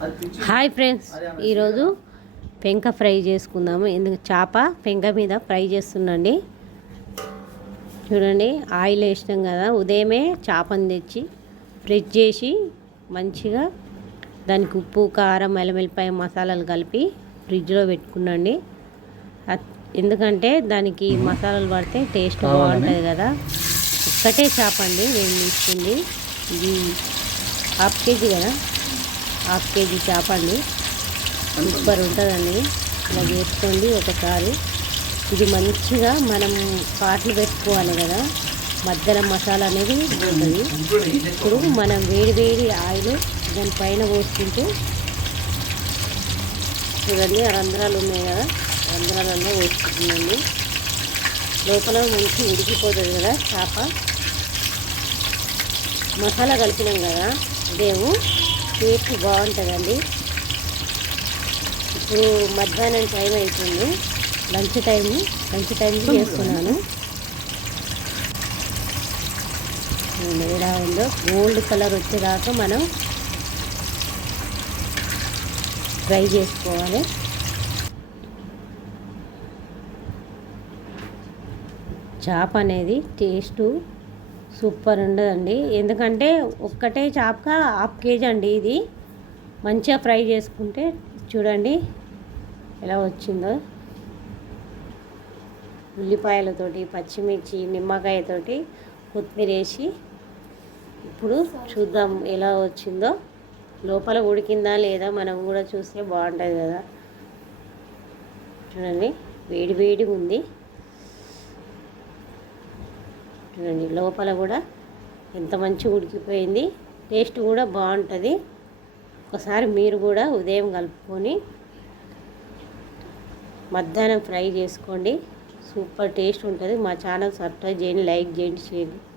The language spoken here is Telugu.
హాయ్ ఫ్రెండ్స్, ఈరోజు పెంక ఫ్రై చేసుకుందాము. ఎందుకు చేప పెంక మీద ఫ్రై చేస్తున్నాండి. చూడండి, ఆయిల్ వేసినాం కదా. ఉదయమే చేపను తెచ్చి ఫ్రిడ్జ్ చేసి మంచిగా దానికి ఉప్పు, కారం, ఎల్లమెల్లిపాయ మసాలాలు కలిపి ఫ్రిడ్జ్లో పెట్టుకున్నాండి. ఎందుకంటే దానికి మసాలాలు పడితే టేస్ట్ బాగుంటుంది కదా. ఒక్కటే చేప అండి నేను తీసుకుంది. ఇది హాఫ్ కేజీ కదా, హాఫ్ కేజీ చేప అండి. సూపర్ ఉంటుందండి. ఇలా చేసుకోండి ఒకసారి. ఇది మంచిగా మనం పాటలు పెట్టుకోవాలి కదా, మధ్యలో మసాలా అనేది ఉంటుంది. ఇప్పుడు మనం వేడి వేడి ఆయిల్ దానిపైన పోసుకుంటూ చూడండి, రంధ్రాలు ఉన్నాయి కదా, రంధ్రాలలో పోసుకుంటుందండి. లోపల మంచి ఉడికిపోతుంది కదా చేప. మసాలా కలిపినాం కదా, ఇదేమో టేస్ట్ బాగుంటుందండి. ఇప్పుడు మధ్యాహ్నం టైం అవుతుంది, లంచ్ టైంకి చేస్తున్నాను. ఎలా ఉందో గోల్డ్ కలర్ వచ్చేదాకా మనం ఫ్రై చేసుకోవాలి. చేప అనేది టేస్టు సూపర్ ఉండదండి. ఎందుకంటే ఒక్కటే చేప హాఫ్ కేజీ అండి. ఇది మంచిగా ఫ్రై చేసుకుంటే చూడండి ఎలా వచ్చిందో. ఉల్లిపాయలతోటి, పచ్చిమిర్చి, నిమ్మకాయతోటి, కొత్తిమీర వేసి ఇప్పుడు చూద్దాం ఎలా వచ్చిందో. లోపల ఉడికిందా లేదా మనం కూడా చూస్తే బాగుంటుంది కదా. చూడండి, వేడి వేడిగా ఉంది. చూడండి, లోపల కూడా ఎంత మంచిగా ఉడికిపోయింది. టేస్ట్ కూడా బాగుంటుంది. ఒకసారి మీరు కూడా ఉదయం కలుపుకొని మధ్యాహ్నం ఫ్రై చేసుకోండి. సూపర్ టేస్ట్ ఉంటుంది. మా ఛానల్ సబ్స్క్రైబ్ చేయండి, లైక్ చేయండి, షేర్ చేయండి.